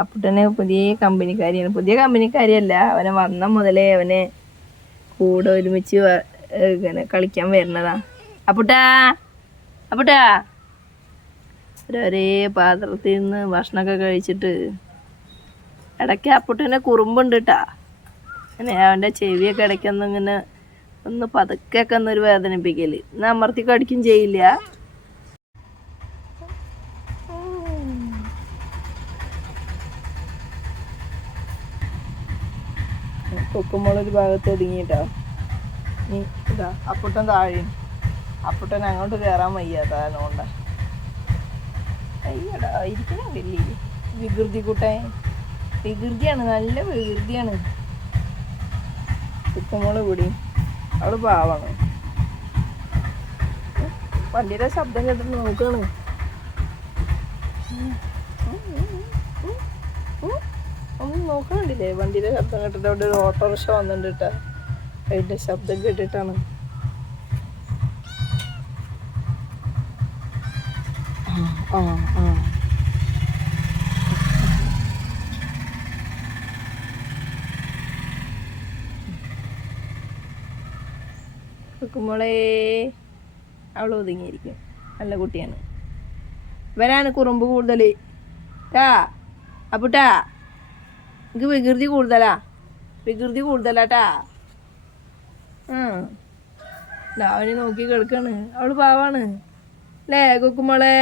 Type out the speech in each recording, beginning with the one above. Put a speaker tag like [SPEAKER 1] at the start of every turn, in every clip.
[SPEAKER 1] അപ്പുട്ടന് പുതിയ കമ്പനിക്കാരിയാണ്. പുതിയ കമ്പനിക്കാരിയല്ല. അവനെ വന്ന മുതലേ അവനെ കൂടെ ഒരുമിച്ച് ഇങ്ങനെ കളിക്കാൻ വരുന്നതാ. അപ്പുട്ടാ അപ്പുട്ടാ. ഒരേ പാത്രത്തിൽ നിന്ന് ഭക്ഷണമൊക്കെ കഴിച്ചിട്ട് ഇടയ്ക്ക് അപ്പുട്ടനെ കുറുമ്പുണ്ട് കേട്ടാ അങ്ങനെ അവന്റെ ചെവിയൊക്കെ ഇടയ്ക്കൊന്നിങ്ങനെ ഒന്ന് ഒന്ന് പതുക്കെയൊക്കെ ഒന്നൊരു വേദനിപ്പിക്കൽ. ഇന്ന് അമർത്തി കടിക്കും ചെയ്യില്ല. കൊക്കുമ്പോളൊരു ഭാഗത്ത് ഒതുങ്ങിയിട്ടോ. നീ ഇതാ അപ്പുട്ടൻ താഴെ അപ്പുട്ടൻ അങ്ങോട്ട് കയറാൻ വയ്യാത്ത അതുകൊണ്ടാ അയ്യടാ ഇരിക്കണം വലിയ വികൃതി കൂട്ടേ വികൃതിയാണ് നല്ല വികൃതിയാണ്. കുക്കുമോൾ കൂടി അവൾ പാവാണ്. വണ്ടിയുടെ ശബ്ദം കേട്ടിട്ട് നോക്കാണ് ഒന്ന് നോക്കണില്ലേ വണ്ടിയുടെ ശബ്ദം കേട്ടിട്ട് അവിടെ ഒരു ഓട്ടോറിക്ഷ വന്നിട്ടുണ്ട് കേട്ടാ. അതിന്റെ ശബ്ദം കേട്ടിട്ടാണ്. ആ ആ അവൾ ഒതുങ്ങിയിരിക്കും. നല്ല കുട്ടിയാണ്. ഇവനാണ് കുറുമ്പ് കൂടുതൽ ടാ അപ്പുട്ടാ. എനിക്ക് വികൃതി കൂടുതലാ? വികൃതി കൂടുതലാട്ടാ. അവനെ നോക്കി കിടക്കാണ്. അവൾ പാവാണ്. അല്ലേ കുക്കുമോളെ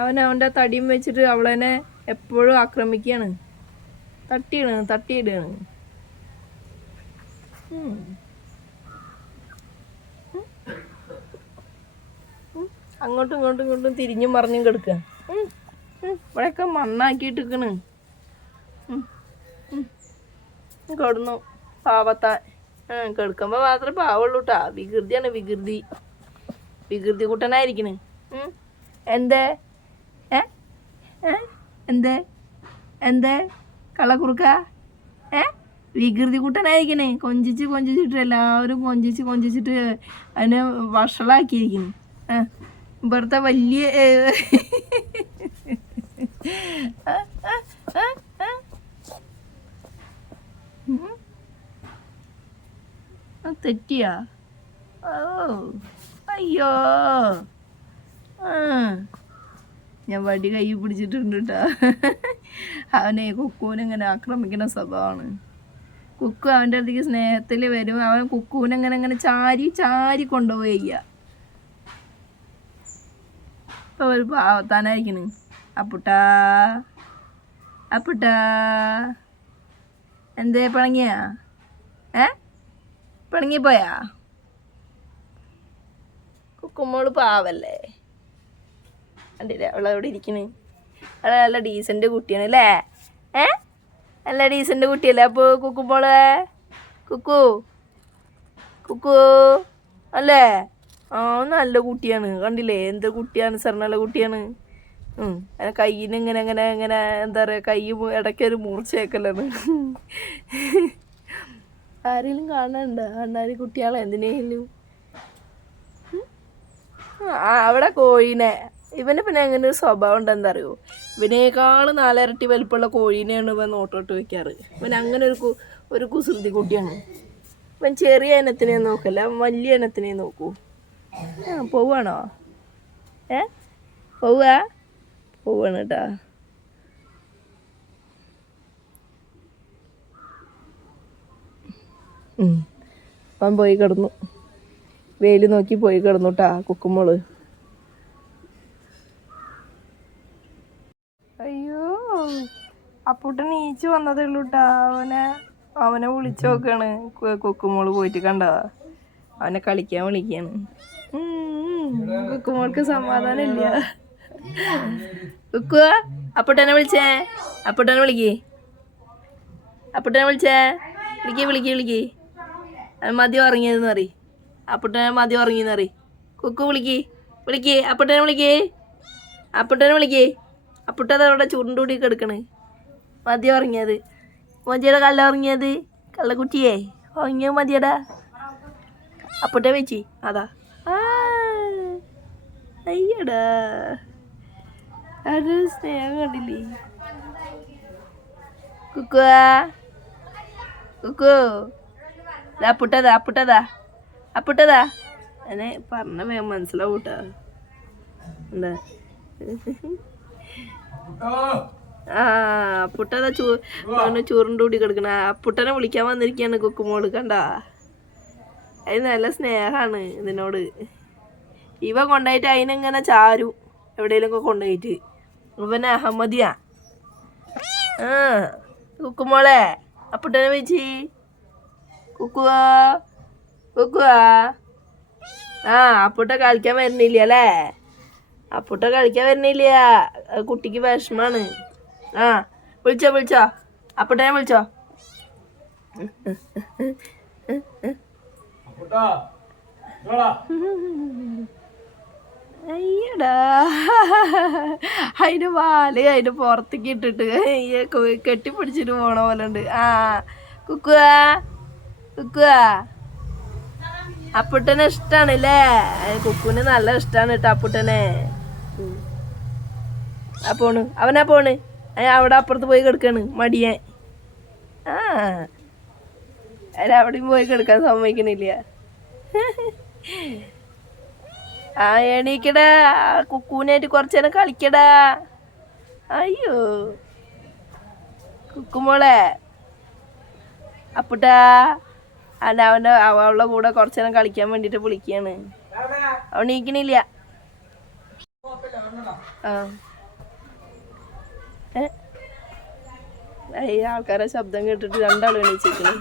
[SPEAKER 1] അവൻ അവന്റെ തടിയും വെച്ചിട്ട് അവളെന്നെ എപ്പോഴും ആക്രമിക്കുകയാണ് തട്ടിയിടാണ് തട്ടിയിടുകയാണ്. അങ്ങോട്ടും ഇങ്ങോട്ടും ഇങ്ങോട്ടും തിരിഞ്ഞും മറിഞ്ഞും കിടക്കുക ഇവിടെയൊക്കെ മണ്ണാക്കിയിട്ടിക്കണ് കിടന്നു. പാവത്താൻ. കെടുക്കുമ്പോ മാത്രമേ പാവുള്ളൂ കേട്ടാ വികൃതിയാണ് വികൃതി. വികൃതി കൂട്ടനായിരിക്കണ്. എന്തേ? ഏ? എന്തേ? എന്തേ? കള്ളക്കുറുക്ക? ഏ? വികൃതി കൂട്ടനായിരിക്കണേ. കൊഞ്ചിച്ച് കൊഞ്ചിച്ചിട്ട് എല്ലാവരും കൊഞ്ചിച്ച് കൊഞ്ചിച്ചിട്ട് അതിനെ വഷളാക്കിയിരിക്കുന്നു ഇവിടുത്തെ വലിയ ഏ, ആ, ആ, ആ, ആ. ഉം. ആ, തെറ്റിയാ? ഓ അയ്യോ. ഞാൻ വടി കൈ പിടിച്ചിട്ടുണ്ട് കേട്ടോ അവനെ കുക്കൂനിങ്ങനെ ആക്രമിക്കുന്ന സ്വഭാവമാണ്. കുക്കു അവന്റെ അടുത്തേക്ക് സ്നേഹത്തിൽ വരും. അവൻ കുക്കൂനെങ്ങനെ അങ്ങനെ ചാരി ചാരി കൊണ്ടുപോയി ചെയ്യാ ഇപ്പൊ ഒരു പാവത്താനായിരിക്കണ് അപ്പുട്ടാ അപ്പുട്ടാ. എന്തേ പണങ്ങിയാ? ഏ? പിണങ്ങിപ്പോയാ? കുക്കുമ്പോൾ പാവല്ലേ? കണ്ടില്ലേ? അവിടെ ഇരിക്കണ്? അവൾ നല്ല ഡീസന്റ് കുട്ടിയാണ് അല്ലേ? ഏ? നല്ല ഡീസന്റ് കുട്ടിയല്ലേ അപ്പോൾ കുക്കുമ്പോൾ കുക്കു? കുക്കു? അല്ലേ? ആ നല്ല കുട്ടിയാണ്. കണ്ടില്ലേ? എന്ത് കുട്ടിയാണ്? സാർ നല്ല കുട്ടിയാണ്. ഉം. അങ്ങനെ കയ്യിന് ഇങ്ങനെ ഇങ്ങനെ ഇങ്ങനെ എന്താ പറയുക കൈ ഇടയ്ക്കൊരു മൂർച്ചയൊക്കെല്ലാണ് ആരെങ്കിലും കാണാനുണ്ട്? അണ്ണാരി കുട്ടികളെ എന്തിനേലും? അവിടെ കോഴീനെ. ഇവന് പിന്നെ അങ്ങനെ ഒരു സ്വഭാവം ഉണ്ടെന്താ അറിയോ ഇവനേക്കാൾ നാലരട്ടി വലിപ്പമുള്ള കോഴീനെയാണ് ഇവൻ നോട്ടോട്ട് വെക്കാറ് ഇവൻ അങ്ങനെ ഒരു ഒരു കുസൃതി കുട്ടിയാണ്. ഇവൻ ചെറിയ ഇനത്തിനെ നോക്കല്ല വലിയ ഇനത്തിനെ നോക്കൂ. പോവാണോ? ഏ? പോവാ? പോവാണ് കേട്ടാ അവൻ പോയി കിടന്നു. വെയിൽ നോക്കി പോയി കിടന്നു കേട്ടാ കുക്കുമ്പോൾ അയ്യോ അപ്പൂട്ടൻ നീച്ചു വന്നതേ ഉള്ളൂ കേട്ടാ അവനെ അവനെ വിളിച്ചു നോക്കാണ്. കുക്കുമോൾ പോയിട്ട് കണ്ടതാ. അവനെ കളിക്കാൻ വിളിക്കാണ്. കുക്കുമോൾക്ക് സമാധാനം ഇല്ല. കുക്കുവ അപ്പൂട്ടനെ വിളിച്ചേ. അപ്പൂട്ടനെ വിളിക്കേ. അപ്പൂട്ടനെ വിളിച്ചേ. വിളിക്കേ വിളിക്കേ വിളിക്കേ. മതി ഉറങ്ങിയതെന്ന് അറി അപ്പുട്ടനെ മതി ഉറങ്ങിയെന്ന് അറി കുക്കു വിളിക്കേ. വിളിക്കേ. അപ്പുട്ടനെ വിളിക്കേ. അപ്പുട്ടനെ വിളിക്കേ. അപ്പുട്ടത് അവിടെ ചുരുണ്ടുകൂടി കിടക്കണ് മതി ഉറങ്ങിയത് മതിയുടെ കള്ള ഉറങ്ങിയത് കള്ളക്കുട്ടിയേ. ഉറങ്ങിയ മതിയടാ അപ്പുട്ട വെച്ചി. അതാ. അയ്യടാ. ഒരു സ്നേഹം കണ്ടില്ലേ? കുക്കുവാ. കുക്കു. ദാ അപ്പുട്ടതാ അപ്പുട്ടതാ അപ്പുട്ടതാ എന്നെ പറഞ്ഞ വേഗം മനസ്സിലാവും കേട്ടോ. എന്താ? ആ അപ്പുട്ടതാ ചൂ ചൂറിന്റെ കൂടി കിടക്കണ. അപ്പുട്ടനെ വിളിക്കാൻ വന്നിരിക്കുകയാണ് കുക്കുമോൾ കണ്ട? അത് നല്ല സ്നേഹമാണ് ഇതിനോട്. ഇവ കൊണ്ടായിട്ട് അതിനെങ്ങനെ ചാരും. എവിടെയെങ്കിലുമൊക്കെ കൊണ്ടുപോയിട്ട്. ഇവൻ അഹമ്മദിയാ. ആ കുക്കുമോളെ അപ്പുട്ടനെ വെച്ചി കുക്കുവാ കുക്കുവാ ആ അപ്പുട്ട കളിക്കാൻ വരുന്നില്ല അല്ലേ അപ്പുട്ട കളിക്കാൻ വരുന്നില്ല. കുട്ടിക്ക് വിഷമാണ്. ആ വിളിച്ചോ വിളിച്ചോ. അപ്പുട്ടനെ വിളിച്ചോ. അയ്യടാ. അതിന് വാൽ അതിന് പുറത്തേക്ക് ഇട്ടിട്ട് കെട്ടിപ്പിടിച്ചിട്ട് പോണ പോലെ ഉണ്ട് ആ കുക്കുവാ. അപ്പുട്ടനെ ഇഷ്ടാണ് അല്ലേ കുക്കുവിന് നല്ല ഇഷ്ടാണ് കേട്ടോ അപ്പുട്ടനെ. ആ പോണ്. അവനാ പോണ്. അവിടെ അപ്പുറത്ത് പോയി കിടക്കാണ് മടിയൻ. ആ. അവിടെയും പോയി കിടക്കാൻ സമ്മതിക്കണില്ല. ആ എണീക്കടാ. കുക്കൂനായിട്ട് കുറച്ചേനെ നേരം കളിക്കടാ. അയ്യോ. കുക്കുമോളെ. അപ്പുട്ടാ. അല്ല അവന്റെ അവളുടെ കൂടെ കുറച്ച് നേരം കളിക്കാൻ വേണ്ടിയിട്ട് വിളിക്കുകയാണ് അവൻ നീക്കണില്ല. ആ. ഏ? ആൾക്കാരെ ശബ്ദം കേട്ടിട്ട് രണ്ടാളും എണീച്ചിരിക്കണേ